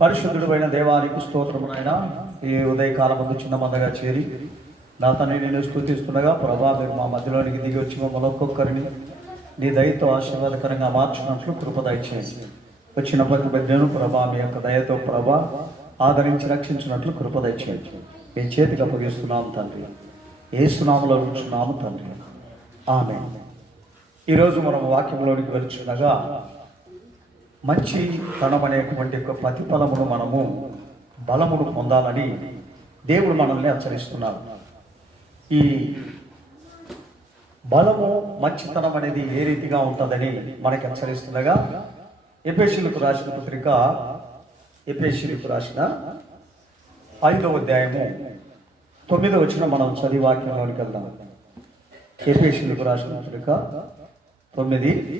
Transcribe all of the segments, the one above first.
పరిశుద్ధుడైన దేవానికి స్తోత్రమునైనా ఈ ఉదయకాలమందు చిన్న మందగా చేరి నా తండ్రి నేను స్తుతిస్తుండగా ప్రభా మీరు మా మధ్యలోనికి దిగి వచ్చి మమ్మల్ని ఒక్కొక్కరిని నీ దయతో ఆశీర్వాదకరంగా మార్చినట్లు కృప దయచేయండి. వచ్చిన ప్రతి బిడ్డను ప్రభా మీ యొక్క దయతో ప్రభా ఆదరించి రక్షించినట్లు కృప దయచేయండి. మీ చేతికి అప్పగిస్తున్నాము తండ్రి, యేసునామములో ఉంచున్నాము తండ్రి, ఆమేన్. ఈరోజు మనం వాక్యంలోనికి వెళ్తుండగా మంచి తనం అనేటువంటి యొక్క ప్రతిఫలమును మనము బలమును పొందాలని దేవుడు మనల్ని హెచ్చరిస్తున్నారు. ఈ బలము మంచితనం అనేది ఏ రీతిగా ఉంటుందని మనకి హెచ్చరిస్తుండగా ఎఫెసీయులకు రాసిన పత్రిక ఎఫెసీయులకు రాసిన 5వ అధ్యాయము 9వ వచనం మనం చదివి వాక్యంలోనికి వెళ్దాం. ఎఫెసీయులకు రాసిన పత్రిక 9:5-9.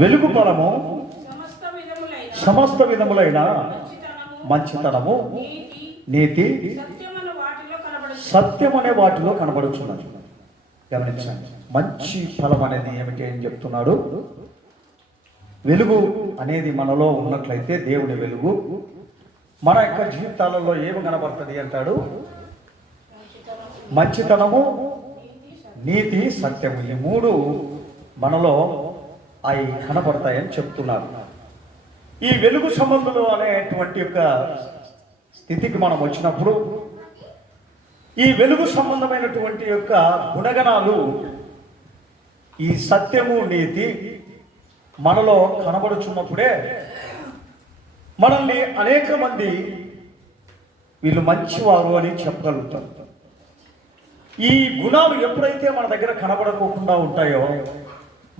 వెలుగు ఫలము సమస్త విధములైన మంచితనము, నీతి, సత్యం అనే వాటిలో కనబడుచున్నది. గమనించండి, మంచి ఫలం అనేది ఏమిటి అని చెప్తున్నాడు. వెలుగు అనేది మనలో ఉన్నట్లయితే దేవుని వెలుగు మన యొక్క జీవితాలలో ఏమి కనబడుతుంది అంటాడు. మంచితనము, నీతి, సత్యము, ఈ మూడు మనలో అవి కనబడతాయని చెప్తున్నారు. ఈ వెలుగు సంబంధులు అనేటువంటి యొక్క స్థితికి మనం వచ్చినప్పుడు ఈ వెలుగు సంబంధమైనటువంటి యొక్క గుణగణాలు, ఈ సత్యము, నీతి మనలో కనబడుచున్నప్పుడే మనల్ని అనేక మంది వీళ్ళు మంచివారు అని చెప్పగలుగుతారు. ఈ గుణాలు ఎప్పుడైతే మన దగ్గర కనబడకోకుండా ఉంటాయో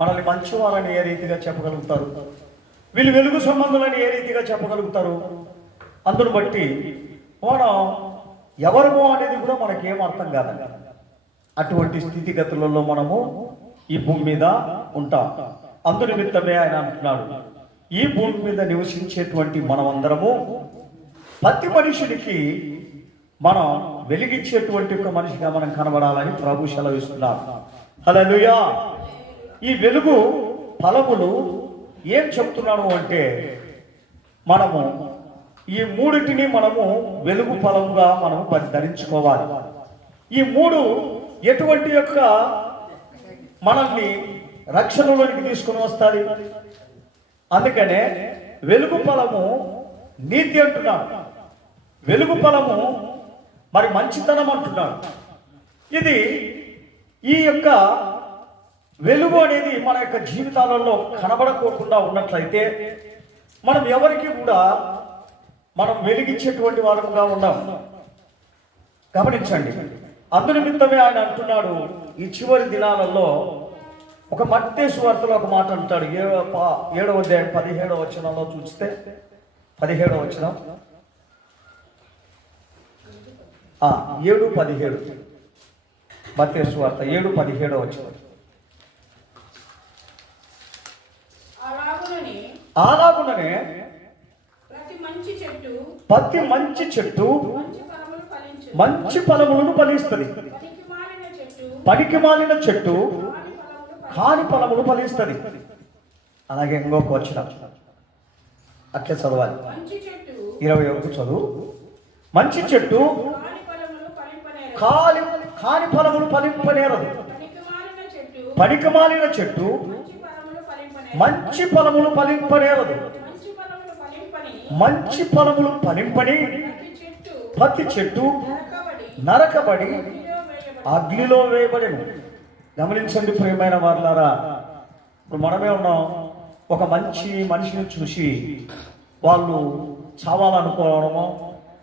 మనల్ని మంచివారని ఏ రీతిగా చెప్పగలుగుతారు, వీళ్ళు వెలుగు సంబంధులని ఏ రీతిగా చెప్పగలుగుతారు. అందును బట్టి మనం ఎవరమో అనేది కూడా మనకేం అర్థం కాదండి. అటువంటి స్థితిగతులలో మనము ఈ భూమి మీద ఉంటాం. అందు నిమిత్తమే ఆయన అంటున్నాడు, ఈ భూమి మీద నివసించేటువంటి మనమందరము ప్రతి మనుషుడికి మనం వెలిగించేటువంటి ఒక మనిషిగా మనం కనబడాలని ప్రభు సెలవిస్తున్నారు. హల్లెలూయా. ఈ వెలుగు ఫలములు ఏం చెప్తున్నాను అంటే, మనము ఈ మూడింటిని మనము వెలుగు ఫలముగా మనము ధరించుకోవాలి. ఈ మూడు ఎటువంటి యొక్క మనల్ని రక్షణలోనికి తీసుకుని వస్తుంది. అందుకనే వెలుగు ఫలము నీతి అంటున్నాడు, వెలుగు ఫలము మరి మంచితనం అంటున్నాడు. ఇది ఈ యొక్క వెలుగు అనేది మన యొక్క జీవితాలలో కనబడకోకుండా ఉన్నట్లయితే మనం ఎవరికి కూడా మనం వెలిగించేటువంటి వాళ్ళముగా ఉన్నాం. గమనించండి, అందు నిమిత్తమే ఆయన అంటున్నాడు, ఈ చివరి దినాలలో ఒక మత్తయి సువార్తలో ఒక మాట అంటాడు. 7వ అధ్యాయం 17వ వచనంలో చూస్తే, 17వ వచనం 7:17 మత్తయి సువార్త 7:17 వచనం. అలాగుననే ప్రతి మంచి చెట్టు మంచి ఫలములను ఫలిస్తుంది, పనికి మాలిన చెట్టు కాని ఫలములు ఫలిస్తుంది. అలాగే ఇంకొక వచ్చిన అట్లే చదవాలి. 21 చదువు. మంచి చెట్టు కాని ఫలములు ఫలింపనేరదు, పనికి మాలిన చెట్టు మంచి ఫలములు ఫలింపనేరదు. మంచి ఫలములు ఫలింపని ప్రతి చెట్టు నరకబడి అగ్నిలో వేయబడెను. గమనించండి ప్రియమైన వారులారా, ఇప్పుడు మనమే ఉన్నాం. ఒక మంచి మనిషిని చూసి వాళ్ళు చావాలనుకోవడమో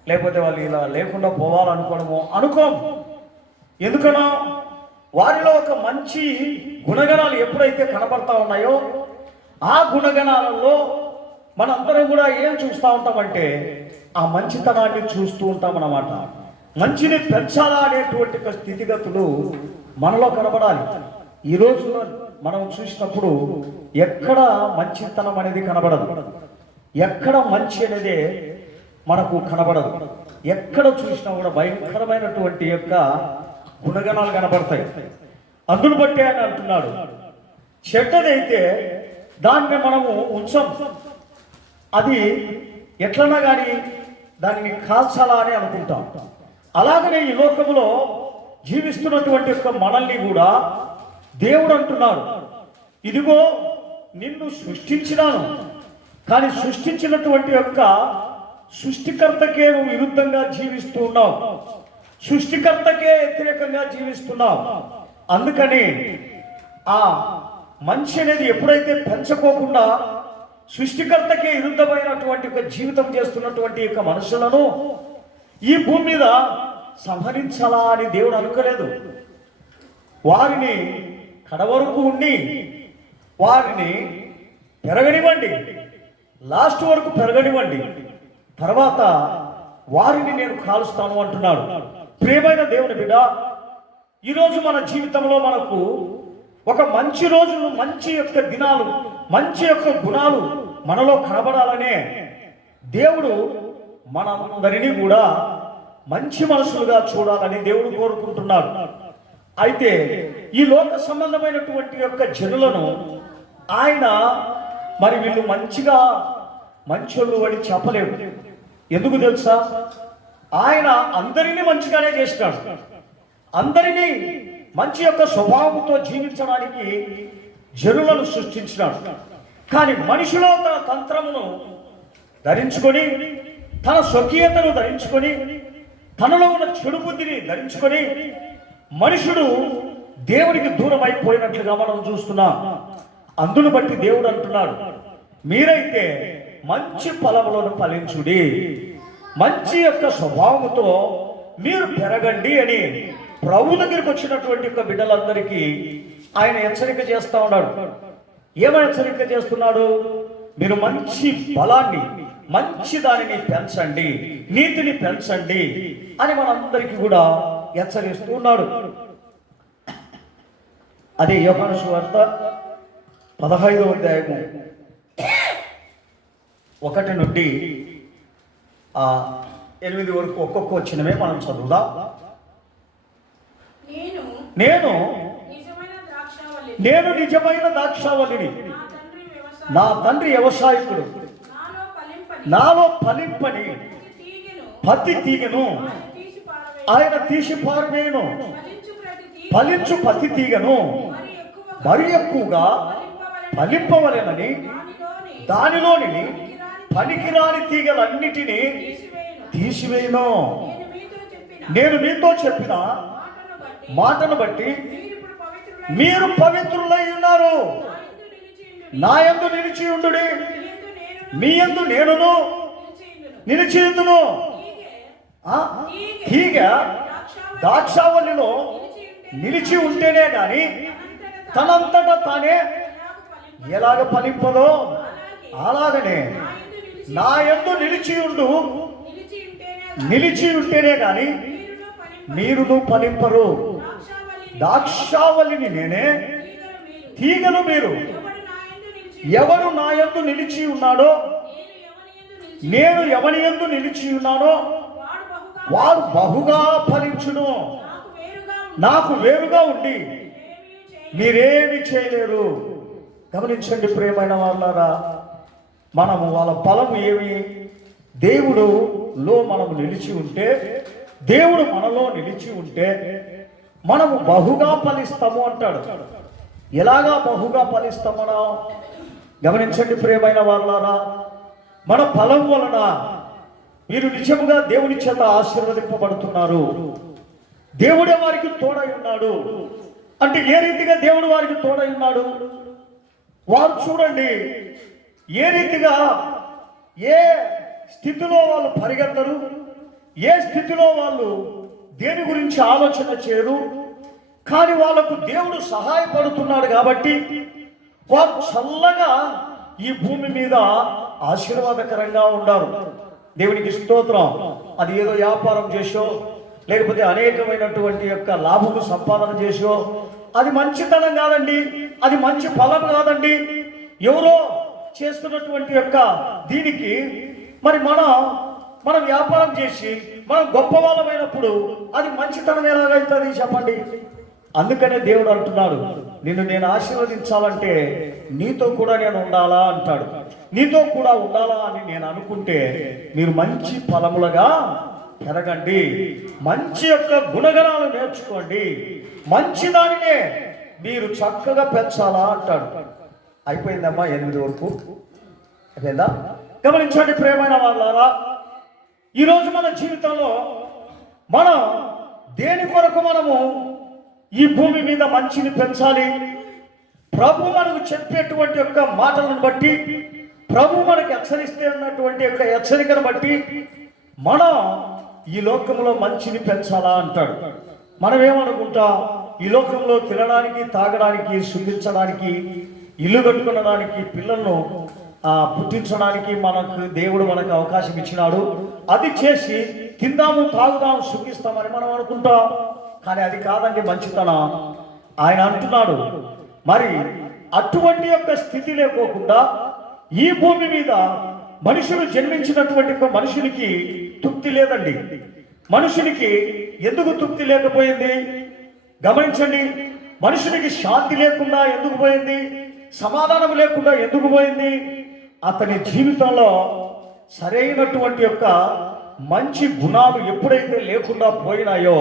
లేకపోతే వాళ్ళు ఇలా లేకుండా పోవాలనుకోవడమో అనుకోం. ఎందుకనో వారిలో ఒక మంచి గుణగణాలు ఎప్పుడైతే కనబడతా ఉన్నాయో ఆ గుణగణాలలో మనందరం కూడా ఏం చూస్తూ ఉంటామంటే ఆ మంచితనాన్ని చూస్తూ ఉంటాం అన్నమాట. మంచిని పెంచాలా అనేటువంటి స్థితిగతులు మనలో కనబడాలి. ఈ రోజు మనం చూసినప్పుడు ఎక్కడ మంచితనం అనేది కనబడదు, ఎక్కడ మంచి అనేది మనకు కనబడదు. ఎక్కడ చూసినా కూడా భయంకరమైనటువంటి యొక్క గుణగణాలు కనబడతాయి. అందును బట్టి ఆయన అంటున్నాడు, చెడ్డదైతే దాన్ని మనము ఉంచం, అది ఎట్లన్నా కానీ దానిని కాల్చాలా అని అనుకుంటాం. అలాగనే ఈ లోకంలో జీవిస్తున్నటువంటి యొక్క మనల్ని కూడా దేవుడు అంటున్నాడు, ఇదిగో నిన్ను సృష్టించినాను, కానీ సృష్టించినటువంటి యొక్క సృష్టికర్తకే నువ్వు విరుద్ధంగా జీవిస్తూ ఉన్నావు, సృష్టికర్తకే వ్యతిరేకంగా జీవిస్తున్నావు. అందుకని ఆ మనిషి అనేది ఎప్పుడైతే పెంచుకోకుండా సృష్టికర్తకే విరుద్ధమైనటువంటి ఒక జీవితం చేస్తున్నటువంటి యొక్క మనుషులను ఈ భూమి మీద సంహరించాలా అని దేవుడు అనుకోలేదు. వారిని కడవరకు ఉండి వారిని పెరగనివ్వండి, లాస్ట్ వరకు పెరగనివ్వండి, తర్వాత వారిని నేను కాలుస్తాను అంటున్నాడు. ప్రియమైన దేవుని బిడ్డ, ఈరోజు మన జీవితంలో మనకు ఒక మంచి రోజులు, మంచి యొక్క దినాలు, మంచి యొక్క గుణాలు మనలో కనబడాలనే దేవుడు మనందరినీ కూడా మంచి మనసులుగా చూడాలని దేవుడు కోరుకుంటున్నాడు. అయితే ఈ లోక సంబంధమైనటువంటి యొక్క జనులను ఆయన మరి వీళ్ళు మంచోళ్ళు అని చెప్పలేడు. ఎందుకు తెలుసా? ఆయన అందరినీ మంచిగానే చేసినాడు, అందరినీ మంచి యొక్క స్వభావంతో జీవించడానికి జనులను సృష్టించినాడు. కానీ మనిషిలో తన తంత్రమును ధరించుకొని, తన స్వకీయతను ధరించుకొని, తనలో ఉన్న చెడు బుద్ధిని ధరించుకొని మనుషుడు దేవునికి దూరం అయిపోయినట్లుగా మనం చూస్తున్నాం. అందును బట్టి దేవుడు అంటున్నాడు, మీరైతే మంచి ఫలములను ఫలించుడి, మంచి యొక్క స్వభావముతో మీరు పెరగండి అని ప్రభు దగ్గరికి వచ్చినటువంటి యొక్క బిడ్డలందరికీ ఆయన హెచ్చరిక చేస్తా ఉన్నాడు. ఏమని హెచ్చరిక చేస్తున్నాడు? మీరు మంచి బలాన్ని, మంచి దానిని పెంచండి, నీతిని పెంచండి అని మనందరికీ కూడా హెచ్చరిస్తూ ఉన్నాడు. అదే యోహాను సువార్త 15వ అధ్యాయము 1 నుండి 8 వరకు ఒక్కొక్క వచ్చినమే మనం చదువుదాం. నేను నిజమైన ద్రాక్షావల్లిని, నా తండ్రి వ్యవసాయకుడు, నాలో ఫలింపని పత్తి తీగను ఆయన తీసి పారవేయును. ఫలించు పత్తి తీగను మరి ఎక్కువగా ఫలింపవలెనని దానిలోని పనికిరాని తీగలన్నిటినీ తీసివేయును. నేను మీతో చెప్పిన మాటను బట్టి మీరు పవిత్రులై ఉన్నారు. నా యందు నిలిచి ఉండుడి, మీ యందు నేనును నిలిచియుందును. తీగ ద్రాక్షావల్లిలో నిలిచి ఉంటేనే గాని తనంతటా తానే ఎలాగ ఫలింపదో అలాగనే నా యందు నిలిచి ఉంటేనే గాని మీరును ఫలింపరు. ద్రాక్షావల్లిని నేనే, తీగలు మీరు. ఎవడు నా యందు నిలిచి ఉన్నాడో, నేను ఎవని యందు నిలిచి ఉన్నానో వాడు బహుగా ఫలించును. నాకు వేరుగా ఉండి మీరేమి చేయలేరు. గమనించండి ప్రియమైన వాళ్ళారా, మనము వాళ్ళ ఫలము ఏమి? దేవుడులో మనము నిలిచి ఉంటే, దేవుడు మనలో నిలిచి ఉంటే మనము బహుగా ఫలిస్తాము అంటాడు. ఎలాగా బహుగా ఫలిస్తామో గమనించండి ప్రియమైన వాళ్ళారా, మన ఫలం వలన మీరు నిజముగా దేవుని చేత ఆశీర్వదింపబడుతున్నారు. దేవుడే వారికి తోడై ఉన్నాడు. అంటే ఏ రీతిగా దేవుడు వారికి తోడై ఉన్నాడు? వారు చూడండి, ఏ రీతిగా ఏ స్థితిలో వాళ్ళు పరిగెత్తరు, ఏ స్థితిలో వాళ్ళు దేని గురించి ఆలోచన చేయరు. కానీ వాళ్ళకు దేవుడు సహాయపడుతున్నాడు కాబట్టి వారు చల్లగా ఈ భూమి మీద ఆశీర్వాదకరంగా ఉన్నారు. దేవునికి స్తోత్రం. అది ఏదో వ్యాపారం చేసో, లేకపోతే అనేకమైనటువంటి యొక్క లాభము సంపాదన చేసో అది మంచితనం కాదండి, అది మంచి ఫలం కాదండి. ఎవరో చేస్తున్నటువంటి యొక్క దీనికి మరి మనం వ్యాపారం చేసి మనం గొప్ప వాళ్ళమైనప్పుడు అది మంచితనం ఎలాగైతుంది చెప్పండి. అందుకనే దేవుడు అంటున్నాడు, నిన్ను నేను ఆశీర్వదించాలంటే నీతో కూడా నేను ఉండాలా అంటాడు. నీతో కూడా ఉండాలా అని నేను అనుకుంటే మీరు మంచి ఫలములుగా పెరగండి, మంచి యొక్క గుణగణాలు నేర్చుకోండి, మంచి దానినే మీరు చక్కగా పెంచాలా అంటాడు. అయిపోయిందమ్మా 8 వరకు అయిపోయిందా? గమనించండి ప్రియమైన వాళ్ళారా, ఈరోజు మన జీవితంలో మనం దేని కొరకు మనము ఈ భూమి మీద మంచిని పెంచాలి? ప్రభు మనకు చెప్పేటువంటి యొక్క మాటలను బట్టి, ప్రభు మనకు హెచ్చరిస్తే ఉన్నటువంటి యొక్క హెచ్చరికను బట్టి మనం ఈ లోకంలో మంచిని పెంచాలా అంటాడు. మనం ఏమనుకుంటాం? ఈ లోకంలో తినడానికి, తాగడానికి, సుఖించడానికి, ఇల్లు కట్టుకునడానికి, పిల్లలను పుట్టించడానికి దేవుడు మనకు అవకాశం ఇచ్చినాడు. అది చేసి తిందాము, తాగుదాము, సుఖిస్తామని మనం అనుకుంటాం. కానీ అది కాదండి మంచితనం. ఆయన అంటున్నాడు, మరి అటువంటి యొక్క స్థితి లేకోకుండా ఈ భూమి మీద మనుషులు జన్మించినటువంటి మనుషునికి తృప్తి లేదండి. మనుషునికి ఎందుకు తృప్తి లేకపోయింది? గమనించండి, మనుషునికి శాంతి లేకుండా ఎందుకు పోయింది? సమాధానం లేకుండా ఎందుకు పోయింది? అతని జీవితంలో సరైనటువంటి యొక్క మంచి గుణాలు ఎప్పుడైతే లేకుండా పోయినాయో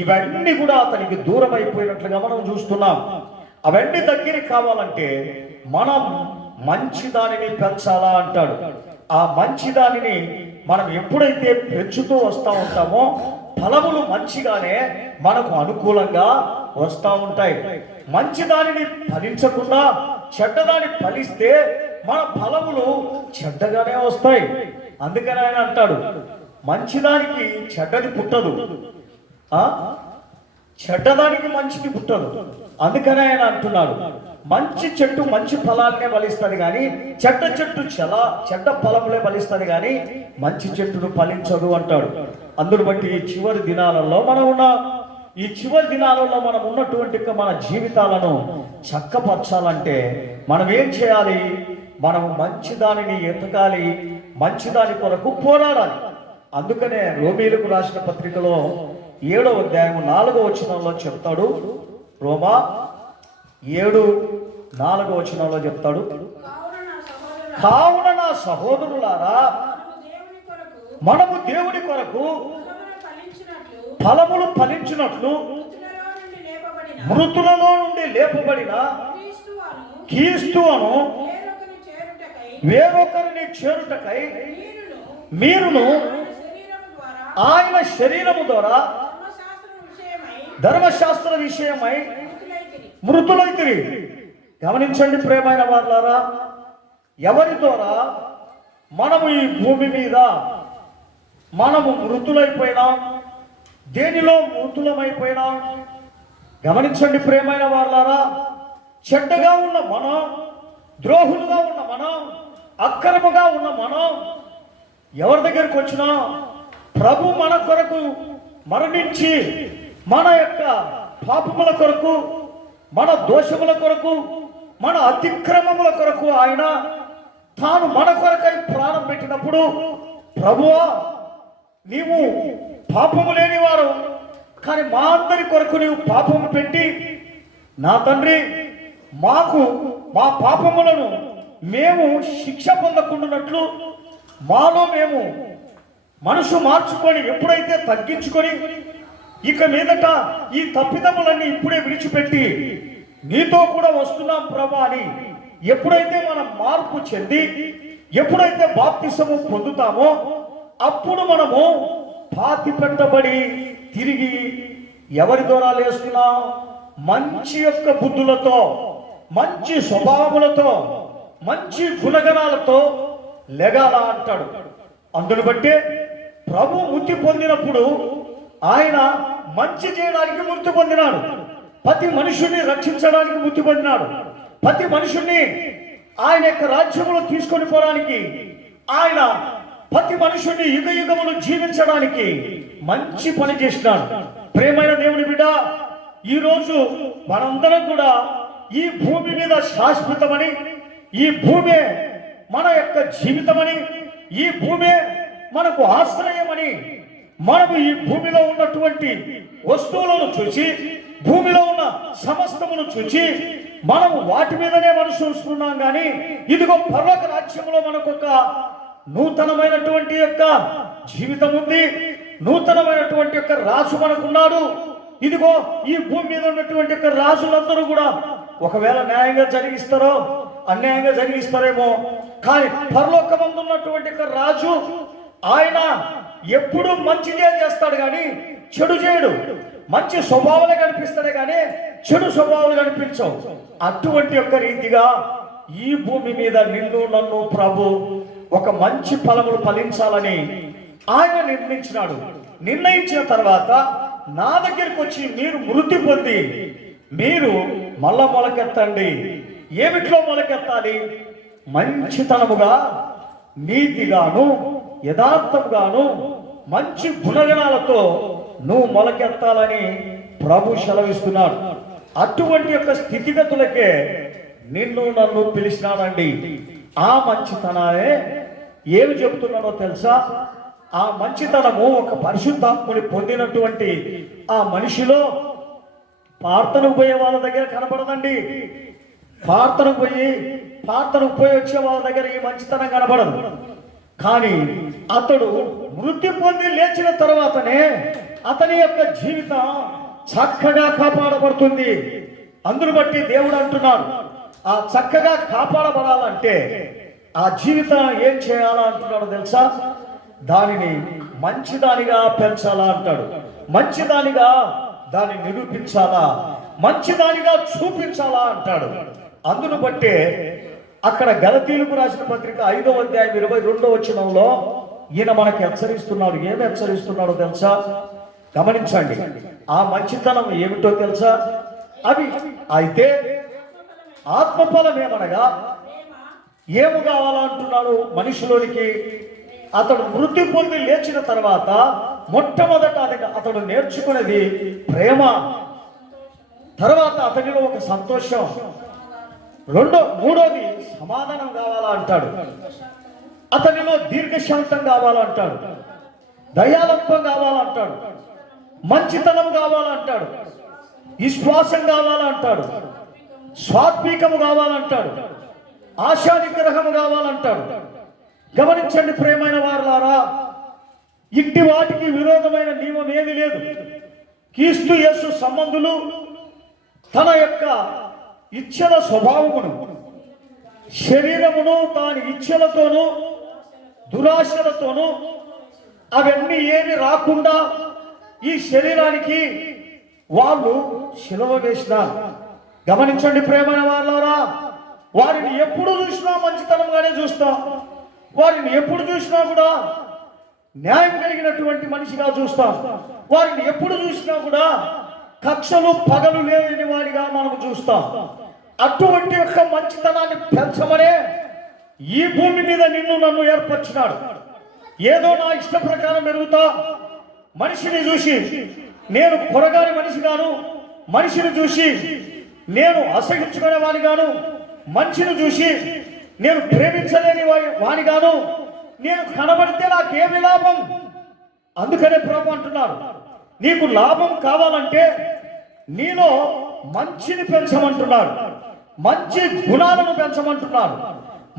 ఇవన్నీ కూడా అతనికి దూరం అయిపోయినట్లుగా మనం చూస్తున్నాం. అవన్నీ దగ్గరికి కావాలంటే మనం మంచి దానిని పెంచాలా అంటాడు. ఆ మంచి దానిని మనం ఎప్పుడైతే పెంచుతూ వస్తూ ఉంటామో ఫలములు మంచిగానే మనకు అనుకూలంగా వస్తూ ఉంటాయి. మంచి దానిని ఫలించకుండా చెడ్డదాన్ని ఫలిస్తే మన ఫలములు చెడ్డగానే వస్తాయి. అందుకని ఆయన అంటాడు, మంచిదానికి చెడ్డది పుట్టదు, చెడ్డదానికి మంచిది పుట్టదు. అందుకనే ఆయన అంటున్నాడు, మంచి చెట్టు మంచి ఫలాలనే ఫలిస్తుంది కానీ చెడ్డ చెట్టు చెడ్డ ఫలములే ఫలిస్తుంది కానీ మంచి చెట్టును ఫలించదు అంటాడు. అందును బట్టి ఈ చివరి దినాలలో మనం ఉన్నటువంటి మన జీవితాలను చక్కపరచాలంటే మనం ఏం చేయాలి? మనము మంచి దానిని ఎతకాలి, మంచిదాని కొరకు పోరాడాలి. అందుకనే రోమీలకు రాసిన పత్రికలో 7వ అధ్యాయం 4వ వచనంలో చెప్తాడు. రోమా 7:4 వచనంలో చెప్తాడు, కావున నా సహోదరులారా మనము దేవుని కొరకు ఫలములు ఫలించినట్లు మృతులలో నుండి లేపబడిన క్రీస్తును వేరొకరిని చేరుటకై మీరును ఆయన శరీరము ద్వారా ధర్మశాస్త్ర విషయమై మృతులైతిరి. గమనించండి ప్రియమైన వాళ్ళారా, ఎవరి ద్వారా మనము ఈ భూమి మీద మనము మృతులైపోయినా? దేనిలో మృతులమైపోయినా? గమనించండి ప్రియమైన వాళ్ళారా, చెడ్డగా ఉన్న మనం, ద్రోహులుగా ఉన్న మనం, అక్రమగా ఉన్న మనం ఎవరి దగ్గరికి వచ్చినా ప్రభు మన కొరకు మరణించి మన యొక్క పాపముల కొరకు, మన దోషముల కొరకు, మన అతిక్రమముల కొరకు ఆయన తాను మన కొరకై ప్రాణం పెట్టినప్పుడు, ప్రభువా నీవు పాపము లేనివారు కానీ మా అందరి కొరకు నీవు పాపము పెట్టి, నా తండ్రి మాకు మా పాపములను మేము శిక్ష పొందకుండానట్లు మాలో మేము మనసు మార్చుకొని ఎప్పుడైతే తగ్గించుకొని ఇక మీదట ఈ తప్పిదములన్నీ ఇప్పుడే విడిచిపెట్టి నీతో కూడా వస్తున్నాం ప్రభా అని ఎప్పుడైతే మనం మార్పు చెంది ఎప్పుడైతే బాప్తిసము పొందుతామో అప్పుడు మనము పాతి పెట్టబడి తిరిగి ఎవరి ద్వారా లేస్తున్నాం? మంచి యొక్క బుద్ధులతో, మంచి స్వభావములతో, మంచి గుణగణాలతో లెగాల అంటాడు. అందును బట్టే ప్రభు మృతి పొందినప్పుడు ఆయన మంచి చేయడానికి మృతి పొందినాడు, ప్రతి మనుషుని రక్షించడానికి మృతి పొందినాడు, ప్రతి మనుషుణ్ణి ఆయన యొక్క రాజ్యములో తీసుకొని పోవడానికి, ఆయన ప్రతి మనుషుణ్ణి యుగ యుగములు జీవించడానికి మంచి పని చేసినాడు. ప్రేమైన దేవుని బిడ్డ, ఈరోజు మనందరం కూడా ఈ భూమి మీద శాశ్వతమని, ఈ భూమే మన యొక్క జీవితమని, ఈ భూమే మనకు ఆశ్రయమని మనము ఈ భూమిలో ఉన్నటువంటి వస్తువులను చూసి భూమిలో ఉన్న సమస్తమును చూచి మనం వాటి మీదనే మనసు ఉంచుతున్నాం. కానీ ఇదిగో పరలోక రాజ్యంలో మనకొక నూతనమైనటువంటి యొక్క జీవితం ఉంది. నూతనమైనటువంటి యొక్క రాజు మనకున్నాడు. ఇదిగో ఈ భూమి మీద ఉన్నటువంటి యొక్క రాజులందరూ కూడా ఒకవేళ న్యాయంగా జరిగిస్తారో అన్యాయంగా జరిగిస్తారేమో, కానీ పరలోకమందు ఉన్నటువంటి యొక్క రాజు ఆయన ఎప్పుడు మంచిదే చేస్తాడు కానీ చెడు చేయడు. మంచి స్వభావాలే కనిపిస్తాడే కానీ చెడు స్వభావాలు కనిపించవు. అటువంటి యొక్క రీతిగా ఈ భూమి మీద నిన్ను నన్ను ప్రభు ఒక మంచి ఫలములు ఫలించాలని ఆయన నిర్ణయించినాడు. నిర్ణయించిన తర్వాత నా దగ్గరికి వచ్చి మీరు మృతి పొంది మీరు మళ్ళా మొలకెత్తండి. ఏమిట్లో మొలకెత్తాలి? మంచితనముగా, నీతిగాను, యథార్థముగాను, మంచి గుణగణాలతో నువ్వు మొలకెత్తాలని ప్రభు సెలవిస్తున్నాడు. అటువంటి యొక్క స్థితిగతులకే నిన్ను నన్ను పిలిచినాడండి. ఆ మంచితనాలే ఏమి చెబుతున్నాడో తెలుసా? ఆ మంచితనము ఒక పరిశుద్ధాత్ముని పొందినటువంటి ఆ మనిషిలో ప్రార్థనకు పోయే వాళ్ళ దగ్గర కనపడదండి. ప్రార్థనకు పోయి వచ్చే వాళ్ళ దగ్గర ఈ మంచితనం కనపడదు. కానీ అతడు మృతి పొంది లేచిన తర్వాతనే అతని యొక్క జీవితం చక్కగా కాపాడబడుతుంది. అందును బట్టి దేవుడు అంటున్నాడు, ఆ చక్కగా కాపాడబడాలంటే ఆ జీవితం ఏం చేయాలా అంటున్నాడు తెలుసా? దానిని మంచిదానిగా పెంచాలా అంటాడు. మంచిదానిగా దాన్ని నిరూపించాలా, మంచిదానిగా చూపించాలా అంటాడు. అందును బట్టే అక్కడ గలతీయులకు రాసిన పత్రిక 5వ అధ్యాయం 22వ వచనంలో ఈయన మనకు హెచ్చరిస్తున్నాడు. ఏమి హెచ్చరిస్తున్నాడో తెలుసా? గమనించండి. ఆ మంచితనం ఏమిటో తెలుసా? అవి అయితే ఆత్మఫలం ఏమనగా ఏమి కావాలంటున్నాడు మనిషిలోనికి? అతడు మృతి పొంది లేచిన తర్వాత మొట్టమొదట అతడు నేర్చుకునేది ప్రేమ, తర్వాత అతనిలో ఒక సంతోషం, మూడోది సమాధానం కావాలా అంటాడు. అతనిలో దీర్ఘశాంతం కావాలంటాడు, దయాలత్వం కావాలంటాడు, మంచితనం కావాలంటాడు, విశ్వాసం కావాలంటాడు, సాత్వికము కావాలంటాడు, ఆశా నిగ్రహము కావాలంటాడు. గమనించండి ప్రియమైన వారులారా, ఇంటి వాటికి విరోధమైన నియమం ఏది లేదు. క్రీస్తు యేసు సంబంధులు తన యొక్క ఇచ్చల స్వభావమును, శరీరమును తాని ఇచ్చలతోనూ దురాశలతోనూ అవన్నీ ఏమి రాకుండా ఈ శరీరానికి వాళ్ళు శిలువ వేసినారు. గమనించండి ప్రియమైన వారులారా, వారిని ఎప్పుడు చూసినా మంచితనంగానే చూస్తాం. వారిని ఎప్పుడు చూసినా కూడా న్యాయం కలిగినటువంటి మనిషిగా చూస్తాం. వారిని ఎప్పుడు చూసినా కూడా కక్షలు పగలు లేని వారిగా మనం చూస్తాం. అటువంటి యొక్క మంచితనాన్ని పెంచమనే ఈ భూమి మీద నిన్ను నన్ను ఏర్పరిచినాడు. ఏదో నా ఇష్ట ప్రకారం పెరుగుతా, మనిషిని చూసి నేను కొరగాని మనిషిగాను, మనిషిని చూసి నేను అసహించుకునే వాడిగాను, మనిషిని చూసి నేను ప్రేమించలేని వాడిగాను, నేను కనబడితే నాకేమి లాభం? అందుకనే ప్రభు అంటున్నాడు, నీకు లాభం కావాలంటే నీలో మంచిని పెంచమంటున్నాడు, మంచి గుణాలను పెంచమంటున్నాడు,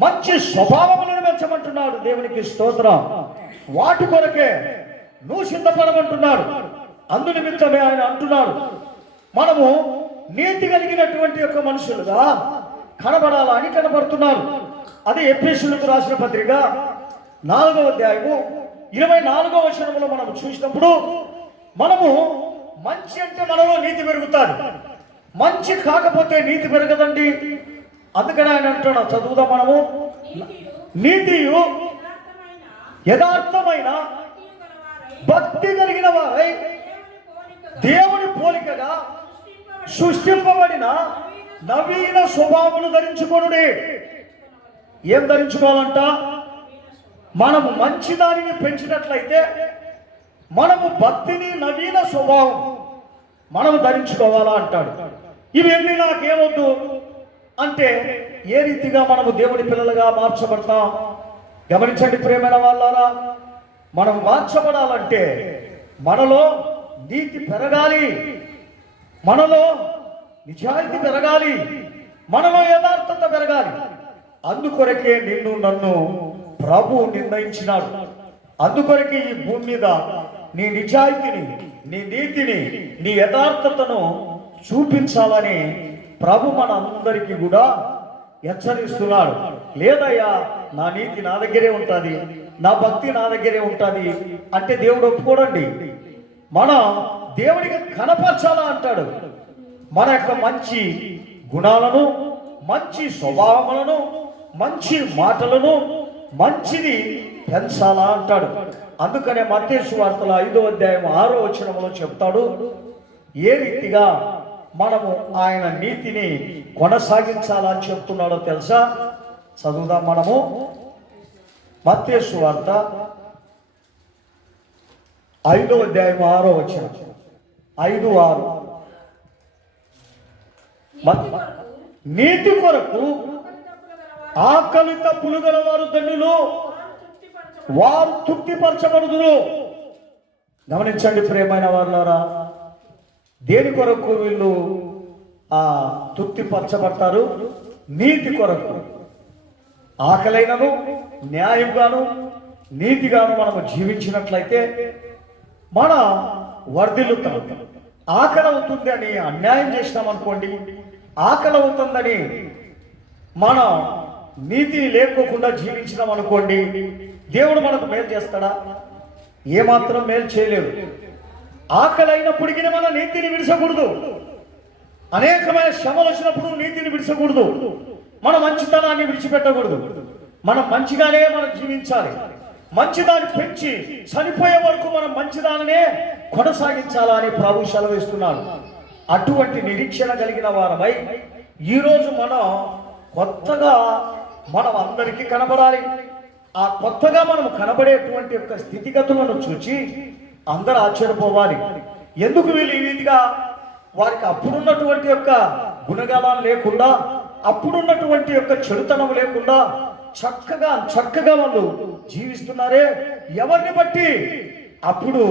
మంచి స్వభావములను పెంచమంటున్నాడు. దేవునికి స్తోత్రం. వాటి కొరకే నువ్వు సిద్ధపడమంటున్నాడు. అందునిమిత్తమే ఆయన అంటున్నాడు, మనము నీతి కలిగినటువంటి యొక్క మనుషులుగా కనబడాలా అని కనబడుతున్నారు. అది ఎఫెసీయులకు రాసిన పత్రిక 4వ అధ్యాయము 24వ వచనంలో మనం చూసినప్పుడు మనము మంచి అంటే మనలో నీతి పెరుగుతాడు. మంచి కాకపోతే నీతి పెరగదండి. అందుకని ఆయన అంటున్నాడు, చదువుదాం మనము. నీతియు యథార్థమైన భక్తి కలిగిన వారై దేవుని పోలికగా సృష్టింపబడిన నవీన స్వభావమును ధరించుకొనుడి. ఏం ధరించుకోవాలంట? మనము మంచి దానిని పెంచినట్లయితే మనము భక్తిని, నవీన స్వభావం మనము ధరించుకోవాలా అంటాడు. ఇవన్నీ నాకేమొద్దు అంటే ఏ రీతిగా మనము దేవుని పిల్లలుగా మార్చబడతాం? గమనించండి ప్రియమైన వాళ్ళారా, మనం మార్చబడాలంటే మనలో నీతి పెరగాలి. మనలో నిజాయితీ పెరగాలి, మనలో యథార్థత పెరగాలి. అందుకొరకే నిన్ను నన్ను ప్రభు నిర్ణయించినాడు. అందుకొరకే ఈ భూమి మీద నీ నిజాయితీని, నీ నీతిని, నీ యథార్థతను చూపించాలని ప్రభు మన అందరికీ కూడా హెచ్చరిస్తున్నాడు. లేదయ్యా, నా నీతి నా దగ్గరే ఉంటుంది, నా భక్తి నా దగ్గరే ఉంటుంది అంటే దేవుడు ఒప్పుకోడండి. మనం దేవుడికి కనపరచాలా అంటాడు. మన యొక్క మంచి గుణాలను, మంచి స్వభావములను, మంచి మాటలను, మంచిది పెంచాలా అంటాడు. అందుకనే మత్తయి సువార్తలో 5వ అధ్యాయం 6వ వచనంలో చెప్తాడు, ఏ రీతిగా మనము ఆయన నీతిని కొనసాగించాలని చెప్తున్నాడో తెలుసా? చదువుదాం మనము. మత్తయి సువార్త 5వ అధ్యాయం 6వ వచనం, 5:6. నీతి కొరకు ఆకలి తప్పులు గల వారు ధన్యులు, వారు తృప్తిపరచబడుదురు. గమనించండి ప్రియమైన వారులారా, దేని కొరకు వీళ్ళు తృప్తిపరచబడతారు? నీతి కొరకు. ఆకలైనను న్యాయంగాను నీతిగాను మనము జీవించినట్లయితే మన వర్ధిల్లుతాం. ఆకలి అవుతుంది అని అన్యాయం చేసినామనుకోండి, ఆకలి అవుతుందని మనం నీతిని లేకోకుండా జీవించినాం అనుకోండి, దేవుడు మనకు మేలు చేస్తాడా? ఏమాత్రం మేలు చేయలేడు. ఆకలి అయినప్పటికీ మన నీతిని విడిచకూడదు. అనేకమైన శ్రమలు వచ్చినప్పుడు నీతిని విడిచకూడదు. మన మంచితనాన్ని విడిచిపెట్టకూడదు. మనం మంచిగానే మనం జీవించాలి. మంచిదాన్ని పెంచి చనిపోయే వరకు మనం మంచిదాననే కొనసాగించాలా అని ప్రభు సెలవిస్తున్నాడు. అటువంటి నిరీక్షణ కలిగిన వారమై ఈరోజు మనం కొత్తగా మనం అందరికీ కనబడాలి. ఆ కొత్తగా మనం కనబడేటువంటి యొక్క స్థితిగతులను చూచి అందరూ ఆశ్చర్యపోవాలి. ఎందుకు వీళ్ళు ఈ రీతిగా వారికి అప్పుడున్నటువంటి యొక్క గుణగణాలు లేకుండా, అప్పుడున్నటువంటి యొక్క చెడుతనం లేకుండా చక్కగా వాళ్ళు జీవిస్తున్నారే? ఎవరిని బట్టి? అప్పుడు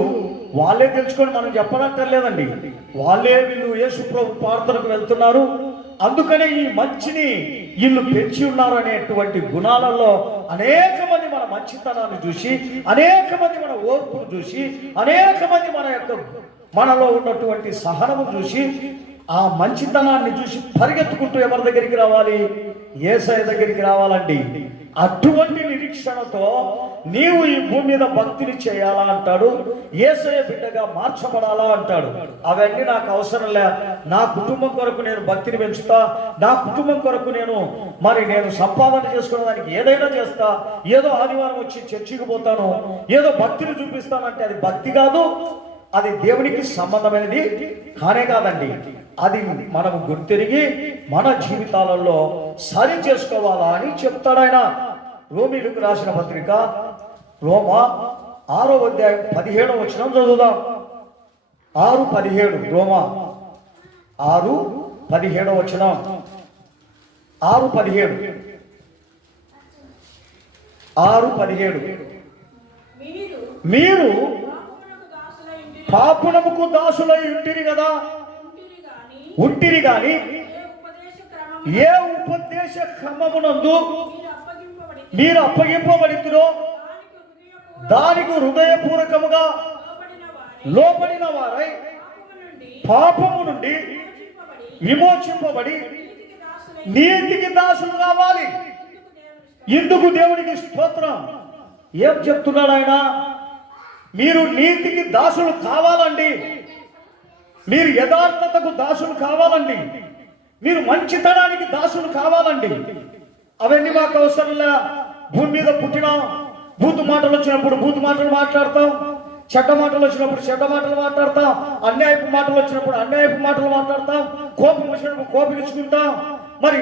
వాళ్ళే తెలుసుకొని మనం చెప్పనక్కర్లేదండి. వాళ్ళే వీళ్ళు యేసు ప్రభు ప్రార్థనకు వెళ్తున్నారు, అందుకనే ఈ మంచిని వీళ్ళు పెంచి ఉన్నారు అనేటువంటి గుణాలలో అనేక మంది మన మంచితనాన్ని చూసి, అనేక మంది మన ఓర్పును చూసి, అనేక మంది మన యొక్క మనలో ఉన్నటువంటి సహనము చూసి, ఆ మంచితనాన్ని చూసి పరిగెత్తుకుంటూ ఎవరి దగ్గరికి రావాలి? యేసయ్య దగ్గరికి రావాలండి. అటువంటి నిరీక్షణతో నీవు ఈ భూమి మీద భక్తిని చేయాలా అంటాడు. యేసయ్య బిడ్డగా మార్చబడాలా అంటాడు. అవన్నీ నాకు అవసరం లే, నా కుటుంబం కొరకు నేను భక్తిని పెంచుతా, నా కుటుంబం కొరకు నేను సంపాదన చేసుకోవడానికి ఏదైనా చేస్తా, ఏదో ఆదివారం వచ్చి చర్చికి పోతాను, ఏదో భక్తిని చూపిస్తానంటే అది భక్తి కాదు, అది దేవునికి సంబంధమైనది కానే కాదండి. అది మనము గుర్తిరిగి మన జీవితాలలో సరి చేసుకోవాలా అని చెప్తాడు ఆయన. రోమీలకు రాసిన పత్రిక రోమా 6వ అధ్యాయం 17వ వచనం చదువుదాం. 6:17 రోమా 6:17 వచనం. 6:17 మీరు పాపునముకు దాసులై ఉంటిరి గాని ఏ ఉపదేశ క్రమమునందు మీరు అప్పగింపబడితురో దానికి హృదయపూర్వకముగా లోబడిన వారై పాపము నుండి విమోచింపబడి నీతికి దాసులు కావాలి. ఇందుకు దేవునికి స్తోత్రం. ఏం చెప్తున్నాడు ఆయన? మీరు నీతికి దాసులు కావాలండి, మీరు యథార్థతకు దాసులు కావాలండి, మీరు మంచితనానికి దాసులు కావాలండి. అవన్నీ మాకు అవసరంలా. భూమి మీద పుట్టినాం, బూతు మాటలు వచ్చినప్పుడు బూతు మాటలు మాట్లాడతాం, చెడ్డ మాటలు వచ్చినప్పుడు చెడ్డ మాటలు మాట్లాడతాం, అన్యాయపు మాటలు వచ్చినప్పుడు అన్యాయపు మాటలు మాట్లాడతాం, కోపం వచ్చినప్పుడు కోపించుకుంటాం, మరి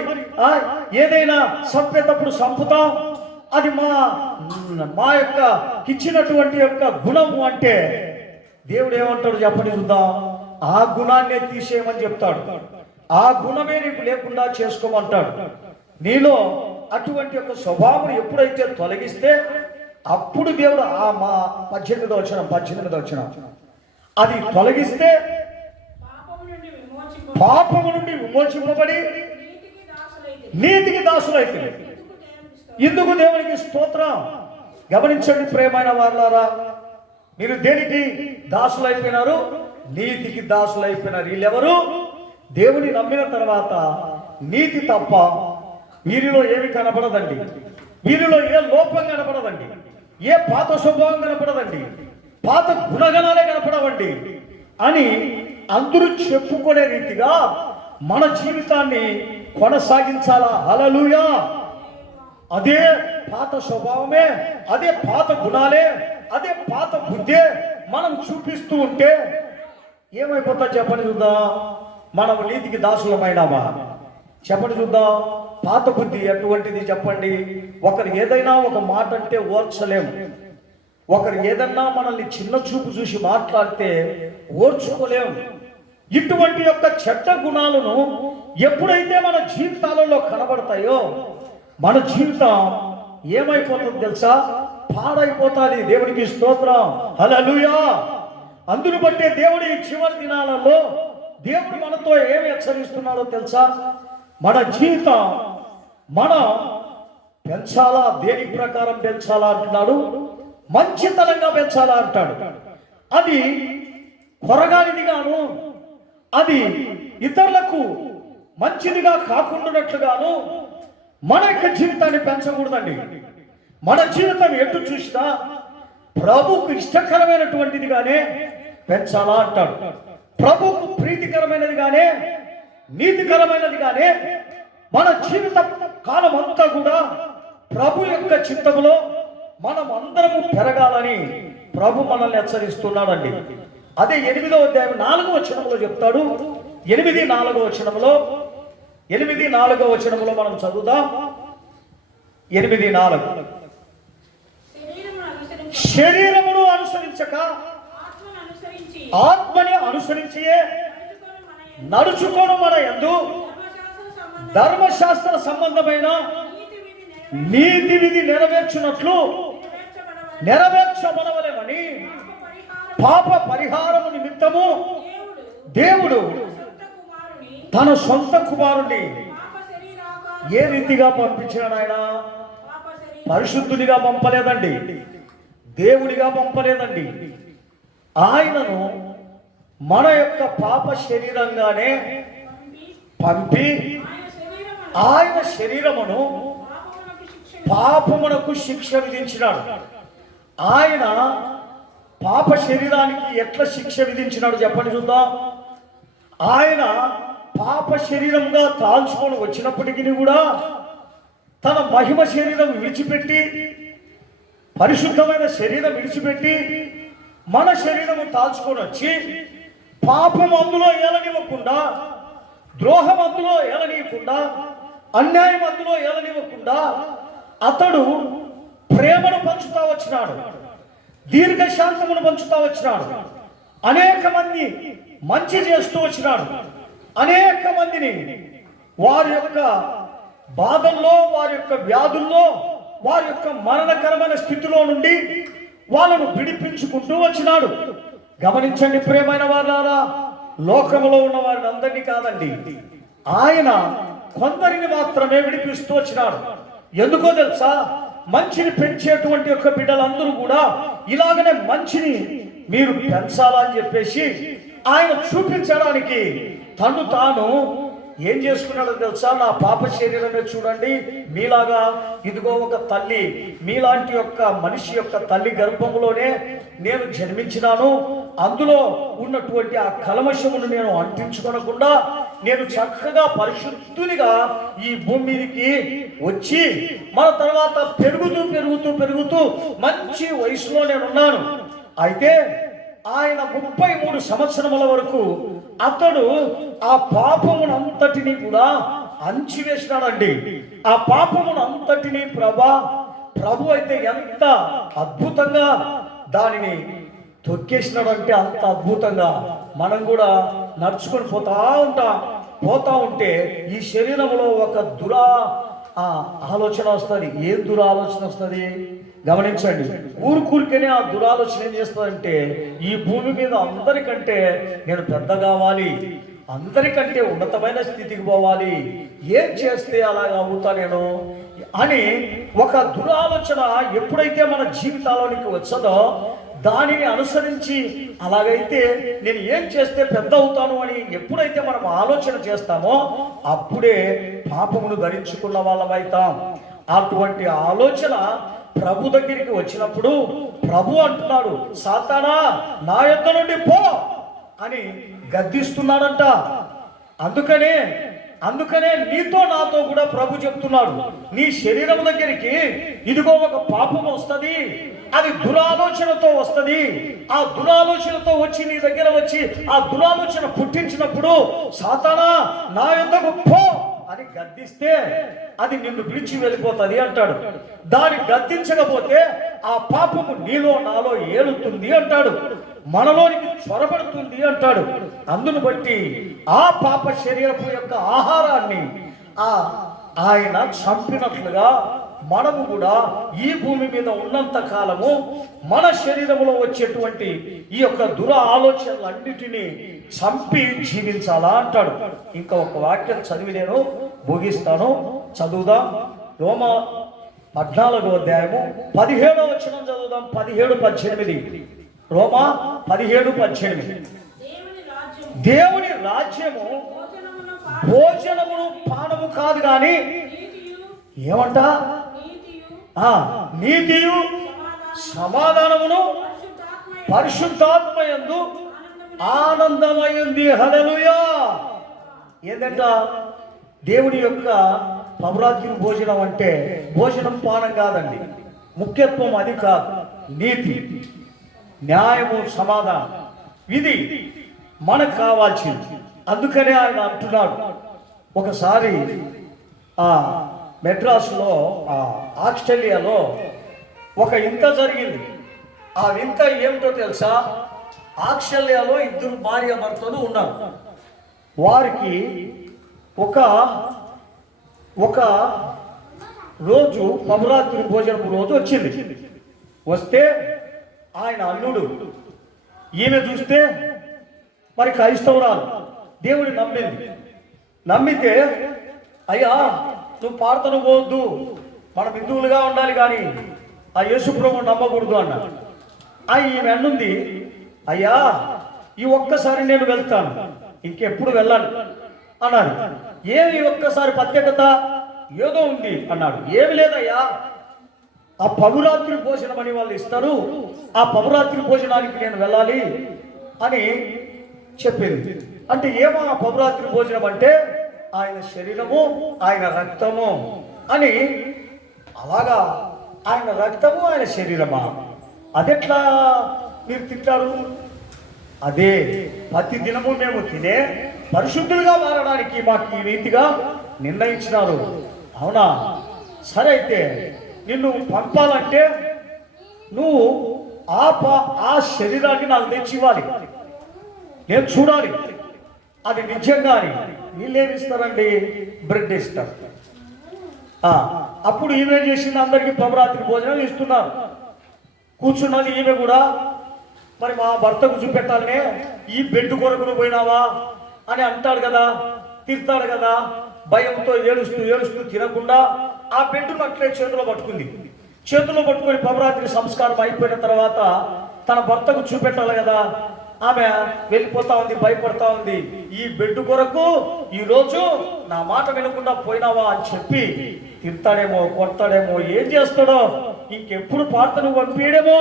ఏదైనా చంపేటప్పుడు చంపుతాం. అది మా యొక్క ఇచ్చినటువంటి యొక్క గుణము. అంటే దేవుడు ఏమంటాడు చెప్పని చూద్దాం? ఆ గుణాన్నే తీసేయమని చెప్తాడు. ఆ గుణమే నీకు లేకుండా చేసుకోమంటాడు. నీలో అటువంటి యొక్క స్వభావం ఎప్పుడైతే తొలగిస్తే అప్పుడు దేవుడు మా 18వ వచనం అది తొలగిస్తే పాపము నుండి విమోచింపబడి నీతికి దాసులైతే ఇందుకు దేవునికి స్తోత్రం. గమనించండి ప్రియమైన వారులారా, మీరు దేనికి దాసులైపోయినారు? నీతికి దాసులైపోయినారు. వీళ్ళెవరు? దేవుని నమ్మిన తర్వాత నీతి తప్ప వీరిలో ఏమి కనపడదండి, వీరిలో ఏ లోపం కనపడదండి, ఏ పాత స్వభావం కనపడదండి, పాత గుణగణాలే కనపడవండి అని అందరూ చెప్పుకునే రీతిగా మన జీవితాన్ని కొనసాగించాలా? హల్లెలూయా! అదే పాత స్వభావమే, అదే పాత గుణాలే, అదే పాత బుద్ధే మనం చూపిస్తూ ఉంటే ఏమైపోతా చెప్పండి చూద్దాం. మనం నీతికి దాసులమైనామా? చెప్పండి చూద్దాం. పాత బుద్ధి ఎటువంటిది చెప్పండి. ఒకరు ఏదైనా ఒక మాట అంటే ఓర్చలేము, ఒకరు ఏదన్నా మనల్ని చిన్న చూపు చూసి మాట్లాడితే ఓర్చుకోలేము. ఇటువంటి యొక్క చెడ్డ గుణాలను ఎప్పుడైతే మన జీవితాలలో కనబడతాయో మన జీవితం ఏమైపోతుంది తెలుసా? పాడైపోతుంది. దేవునికి స్తోత్రం. హల్లెలూయా! అందును బట్టే దేవుడి చివరి దినాలలో దేవుడు మనతో ఏమి హెచ్చరిస్తున్నాడో తెలుసా? మన జీవితం మనం పెంచాలా? దేని ప్రకారం పెంచాలా అంటున్నాడు? మంచితనంగా పెంచాలా అంటాడు. అది కొరగానిదిగాను, అది ఇతరులకు మంచిదిగా కాకుండానట్లుగాను మన యొక్క జీవితాన్ని పెంచకూడదండి. మన జీవితం ఎటు చూసినా ప్రభువుకు ఇష్టకరమైనటువంటిదిగానే పెంచాలా అంటాడు. ప్రభువుకు ప్రీతికరమైనదిగానే, నీతికరమైనదిగానే మన జీవిత కాలం అంతా కూడా ప్రభు యొక్క చిత్తములో మనం అందరము పెరగాలని ప్రభు మనల్ని హెచ్చరిస్తున్నాడండి. అదే 8వ అధ్యాయం 4వ వచనంలో చెప్తాడు. 8:4 వచనంలో మనం చదువుదాం. 8:4 శరీరమును అనుసరించక ఆత్మని అనుసరించి నడుచుకోను మన యందు ధర్మశాస్త్ర సంబంధమైన నీతి విధి నెరవేర్చబడవలెనని పాప పరిహారము నిమిత్తము దేవుడు తన సొంత కుమారుణ్ణి ఏ రీతిగా పంపించాడు? ఆయన పరిశుద్ధుడిగా పంపలేదండి, దేవుడిగా పంపలేదండి. ఆయనను మన యొక్క పాప శరీరంగానే పంపి ఆయన శరీరమును పాపమునకు శిక్ష విధించినాడు. ఆయన పాప శరీరానికి ఎట్లా శిక్ష విధించినాడు చెప్పండి చూద్దాం. ఆయన పాప శరీరంగా తాల్చుకొని వచ్చినప్పటికీ కూడా తన మహిమ శరీరం విడిచిపెట్టి, పరిశుద్ధమైన శరీరం విడిచిపెట్టి మన శరీరము తాల్చుకొని వచ్చి పాపం అందులో ఏలనివ్వకుండా, ద్రోహం అందులో ఏలనివ్వకుండా, అన్యాయం అందులో ఏలనివ్వకుండా అతడు ప్రేమను పంచుతా వచ్చినాడు, దీర్ఘశాంతమును పంచుతా వచ్చినాడు, అనేక మంది మంచి చేస్తూ వచ్చినాడు, అనేక మందిని వారి యొక్క బాధల్లో, వారి యొక్క వ్యాధుల్లో, వారి యొక్క మరణకరమైన స్థితిలో నుండి వాళ్ళను విడిపించుకుంటూ వచ్చినాడు. గమనించండి ప్రియమైన వారులారా, లోకములో ఉన్న వారిని అందరినీ కాదండి, ఆయన కొందరిని మాత్రమే విడిపిస్తూ వచ్చినాడు. ఎందుకో తెలుసా? మంచిని పెంచేటువంటి యొక్క బిడ్డలందరూ కూడా ఇలాగనే మంచిని మీరు పెంచాలని చెప్పేసి ఆయన చూపించడానికి తను తాను ఏం చేసుకున్నాడో తెలుసా? నా పాప శరీరమే చూడండి, మీలాగా ఇదిగో ఒక తల్లి, మీలాంటి యొక్క మనిషి యొక్క తల్లి గర్భంలోనే నేను జన్మించినాను, అందులో ఉన్నటువంటి ఆ కల్మషమును నేను అంటించుకోనకుండా నేను చక్కగా పరిశుద్ధునిగా ఈ భూమి మీదకి వచ్చి మన తర్వాత పెరుగుతూ పెరుగుతూ పెరుగుతూ మంచి వయసులో నేనున్నాను. అయితే ఆయన 33 సంవత్సరముల వరకు అతడు ఆ పాపమును అంతటినీ కూడా అంచివేసినాడండి. ఆ పాపమును అంతటినీ ప్రభు అయితే ఎంత అద్భుతంగా దానిని తొక్కేసినాడంటే అంత అద్భుతంగా మనం కూడా నడుచుకొని పోతా ఉంటే ఈ శరీరంలో ఒక ఆలోచన వస్తుంది. ఏం దురాలోచన వస్తుంది గమనించండి. ఊరికేనే ఆ దురాలోచన ఏం చేస్తుందంటే, ఈ భూమి మీద అందరికంటే నేను పెద్ద కావాలి, అందరికంటే ఉన్నతమైన స్థితికి పోవాలి, ఏం చేస్తే అలాగ అవుతా నేను అని ఒక దురాలోచన ఎప్పుడైతే మన జీవితాల్లోనికి వచ్చదో దానిని అనుసరించి అలాగైతే నేను ఏం చేస్తే పెద్ద అవుతాను అని ఎప్పుడైతే మనం ఆలోచన చేస్తామో అప్పుడే పాపమును ధరించుకున్న వాళ్ళమైతాం. అటువంటి ఆలోచన ప్రభు దగ్గరికి వచ్చినప్పుడు ప్రభు అంటున్నాడు, సాతానా నా యొద్ద నుండి పో అని గద్దిస్తున్నాడంట. అందుకనే నీతో నాతో కూడా ప్రభు చెప్తున్నాడు, నీ శరీరం దగ్గరికి ఇదిగో ఒక పాపం వస్తుంది, అది దురాలోచనతో వస్తుంది. ఆ దురాలోచనతో వచ్చి నీ దగ్గర వచ్చి ఆ దురాలోచన పుట్టించినప్పుడు సాతానా నా యొద్దకు పో అని గద్దిస్తే అది నిన్ను విడిచి వెళ్ళిపోతుంది అంటాడు. దాన్ని గద్దించకపోతే ఆ పాపము నీలో నాలో ఏలుతుంది అంటాడు, మనలోనికి చొరబడుతుంది అంటాడు. అందును బట్టి ఆ పాప శరీరపు యొక్క ఆహారాన్ని ఆయన చంపినట్లుగా మనము కూడా ఈ భూమి మీద ఉన్నంత కాలము మన శరీరంలో వచ్చేటువంటి ఈ యొక్క దుర ఆలోచనలన్నిటినీ చంపి జీవించాలా అంటాడు. ఇంకా ఒక వాక్యం చదివి నేను ముగిస్తాను, చదువుదాం. రోమా 14వ అధ్యాయము 17వ వచనం చదువుదాం. 17-18. రోమా 17-18. దేవుని రాజ్యము భోజనమును పానము కాదు కానీ ఏమంట, నీతియు సమాధానమును పరిశుద్ధాత్మయందు ఆనందమైంది. హల్లెలూయా. ఏంటంట, దేవుని యొక్క పౌరాత్య భోజనం అంటే భోజనం పానం కాదండి, ముఖ్యత్వం అది కాదు. నీతి, న్యాయము, సమాధానం ఇది మనకు కావాల్సింది. అందుకనే ఆయన అంటున్నాడు, ఒకసారి మెడ్రాస్లో ఆస్ట్రేలియాలో ఒక వింత జరిగింది. ఆ వింత ఏమిటో తెలుసా? ఆస్ట్రేలియాలో 2 భార్యాభర్తలు ఉన్నారు. వారికి ఒక రోజు పౌరాత్రి భోజనపు రోజు వచ్చింది. వస్తే ఆయన అల్లుడు, ఈమె చూస్తే మరి క్రైస్తవురాలు, దేవుడి నమ్మితే అయ్యా నువ్వు ప్రార్థన పోవద్దు, మనం హిందువులుగా ఉండాలి కానీ ఆ యేసుప్రభువు నమ్మకూడదు అన్నాడు. ఈమె అన్నుంది, అయ్యా ఈ ఒక్కసారి నేను వెళ్తాను, ఇంకెప్పుడు వెళ్ళాను అన్నాడు. ఏమి ఒక్కసారి ప్రత్యేకత ఏదో ఉంది అన్నాడు. ఏమి లేదయ్యా, ఆ పౌరాత్రి భోజనం అని వాళ్ళు ఇస్తారు, ఆ పౌరాత్రి భోజనానికి నేను వెళ్ళాలి అని చెప్పింది. అంటే ఏమో ఆ పౌరాత్రి భోజనం అంటే ఆయన శరీరము ఆయన రక్తము అని. అలాగా ఆయన రక్తము ఆయన శరీరమా, అదెట్లా మీరు తింటారు? అదే ప్రతి దినము మేము తినే పరిశుద్ధులుగా మారడానికి మాకు ఈ రీతిగా నిర్ణయించినారు. అవునా, సరే అయితే నిన్ను పంపాలంటే నువ్వు ఆ శరీరాన్ని నాకు తెచ్చి ఇవ్వాలి, నేను చూడాలి అది నిజంగా. వీళ్ళేమి ఇస్తారండి? బ్రెడ్ ఇస్తారు. అప్పుడు ఈమె చేసింది, అందరికీ పౌరాత్రి భోజనం ఇస్తున్నారు. కూర్చున్నది ఈమె కూడా, మరి మా భర్తకు చూపెట్టాలనే ఈ బెడ్ కొరకు పోయినావా అని అంటాడు కదా, తిడతాడు కదా. భయంతో ఏడుస్తూ తినకుండా ఆ బెడ్ను అట్లే చేతిలో పట్టుకొని పౌరాత్రి సంస్కారం అయిపోయిన తర్వాత తన భర్తకు చూపెట్టాలి కదా. ఆమె వెళ్ళిపోతా ఉంది, భయపడతా ఉంది. ఈ బెడ్ కొరకు ఈరోజు నా మాట వినకుండా పోయినావా అని చెప్పి తిడతాడేమో, కొడతాడేమో, ఏం చేస్తాడో, ఇంకెప్పుడు ప్రార్థన పంపించడేమో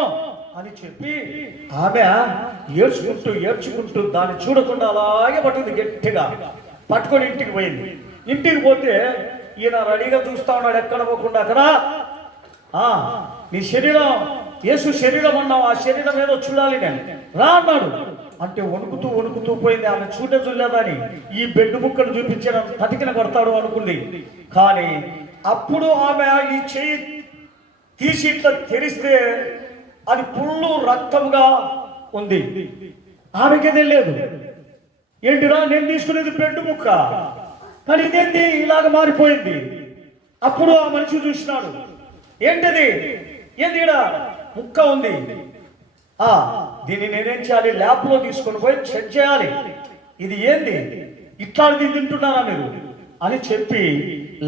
అని చెప్పి ఆమె ఏడ్చుకుంటూ దాన్ని చూడకుండా అలాగే పట్టుకుంది, గట్టిగా పట్టుకొని ఇంటికి పోయింది. ఇంటికి పోతే ఈయన రెడీగా చూస్తా ఉన్నాడు, ఎక్కడ పోకుండా అక్కడ. నీ శరీరం యేసు శరీరం అన్నావు, ఆ శరీరం ఏదో చూడాలి నేను రా అన్నాడు. అంటే వణుకుతూ పోయింది. ఆమె చూడలేదని ఈ బెడ్ ముక్కను చూపించడం తటికిన కొడతాడు అనుకుంది. కానీ అప్పుడు ఆమె ఈ చెయ్యి తీసి ఇట్లా తెరిస్తే అది పుల్లు రక్తంగా ఉంది. ఆమెకే తెలియదు, ఏంటిరా నేను తీసుకునేది బెడ్ ముక్క, కానీ ఇదేంటి ఇలాగ మారిపోయింది. అప్పుడు ఆ మనిషి చూసినాడు, ఏంటిది, ఏంది ఈడ ముక్క ఉంది, దీన్ని నేనేం చేయాలి, ల్యాబ్లో తీసుకొని పోయి చెక్ చేయాలి, ఇది ఏంది ఇట్లాంటిది తింటున్నారా మీరు అని చెప్పి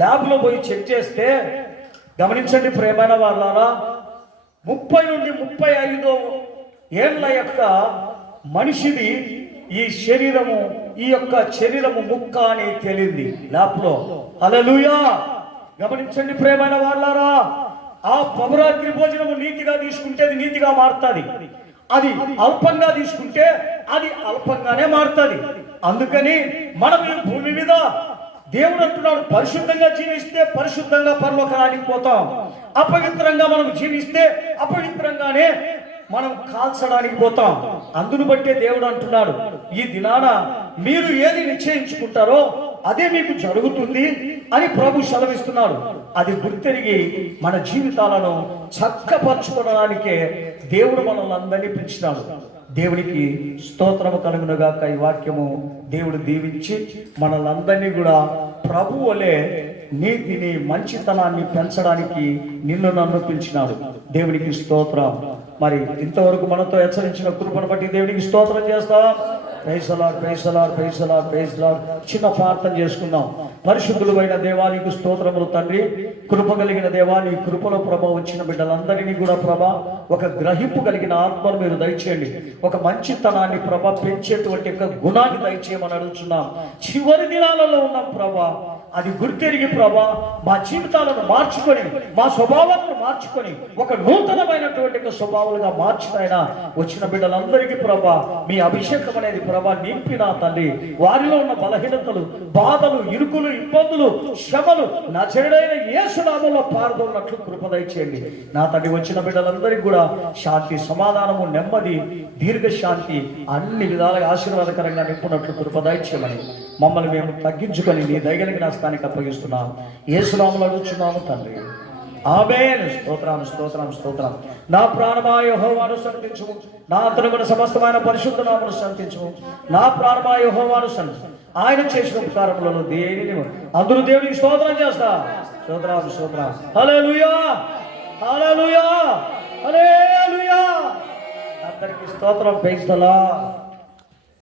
ల్యాబ్లో పోయి చెక్ చేస్తే, గమనించండి ప్రియమైన వాళ్ళారా, 30 నుండి 35 ఏళ్ల యొక్క మనిషిది ఈ శరీరము, ఈ యొక్క శరీరము ముక్క అని తేలింది ల్యాబ్లో. హల్లెలూయా. గమనించండి ప్రియమైన వాళ్ళారా, ఆ పవరాత్రి భోజనము నీతిగా తీసుకుంటే అది నీతిగా మారుతుంది, అది అల్పంగా తీసుకుంటే అది అల్పంగానే మారుతుంది. అందుకని మనం ఈ భూమి మీద దేవుడు అంటున్నాడు, పరిశుద్ధంగా జీవిస్తే పరిశుద్ధంగా పరలోకానికి పోతాం, అపవిత్రంగా మనం జీవిస్తే అపవిత్రంగానే మనం కాల్చడానికి పోతాం. అందును బట్టే దేవుడు అంటున్నాడు, ఈ దినాన మీరు ఏది నిశ్చయించుకుంటారో అదే మీకు జరుగుతుంది అని ప్రభు సెలవిస్తున్నాడు. అది గుర్తెరిగి మన జీవితాలను చక్కపరచుకోవడానికే దేవుడు మనల్ని అందరినీ పిలిచినాడు. దేవునికి స్తోత్రము కలుగునుగాక. ఈ వాక్యము దేవుడు దీవించి మనల్ని కూడా ప్రభు వలె నీతిని, మంచితనాన్ని పెంచడానికి నిన్ను నన్ను పిలిచినాడు. దేవునికి స్తోత్రం. మరి ఇంతవరకు మనతో హెచ్చరించిన కృపను బట్టి దేవునికి స్తోత్రం చేస్తాం. Praise Lord, praise Lord, praise Lord, praise Lord. చిన్న ప్రార్థన చేసుకుందాం. పరిశుద్ధులైన దేవానికి స్తోత్రములు తండ్రి. కృప కలిగిన దేవా, నీ కృపలో ప్రభ వచ్చిన బిడ్డలందరినీ కూడా ప్రభ ఒక గ్రహింపు కలిగిన ఆత్మను మీరు దయచేయండి. ఒక మంచితనాన్ని ప్రభ పెంచేటువంటి ఒక గుణాన్ని దయచేయమని అడుగుతున్నాం. చివరి దినాలలో ఉన్నాం ప్రభ, అది గుర్తెరిగి ప్రభా మా జీవితాలను మార్చుకొని, మా స్వభావాలను మార్చుకొని ఒక నూతనమైనటువంటి స్వభావాలుగా మార్చుతాయన వచ్చిన బిడ్డలందరికీ ప్రభా మీ అభిషేకం అనేది ప్రభా నింపిన తండ్రి, వారిలో ఉన్న బలహీనతలు, బాధలు, ఇరుకులు, ఇబ్బందులు, శ్రమలు నజరేయుడైన యేసు నామములో పారదోలినట్లు కృప దయచేయండి. నా తండ్రి వచ్చిన బిడ్డలందరికీ కూడా శాంతి, సమాధానము, నెమ్మది, దీర్ఘశాంతి అన్ని విధాలుగా ఆశీర్వాదకరంగా నింపునట్లు కృప దయచేయమని మమ్మల్ని మేము తగ్గించుకొని నీ దయగలిగిన స్థానికి అప్పగిస్తున్నాం. యేసు నామములో అడుగుచున్నాము తండ్రి, ఆమేన్. స్తోత్రం, స్తోత్రం, స్తోత్రం. నా ప్రాణమా యెహోవాను స్తుతించుము, నా అంతరంగ సమస్తమైన పరిశుద్ధ నామమును స్తుతించుము. నా ప్రాణమా యెహోవాను స్తుతించుము, ఆయన చేసిన ఉపకారములలో దేనిని అందరూ దేవునికి స్తోత్రం చేస్తా. స్తోత్రం, స్తోత్రం. హల్లెలూయా, హల్లెలూయా, హల్లెలూయా. అందరికీ స్తోత్రం. Praise the lord.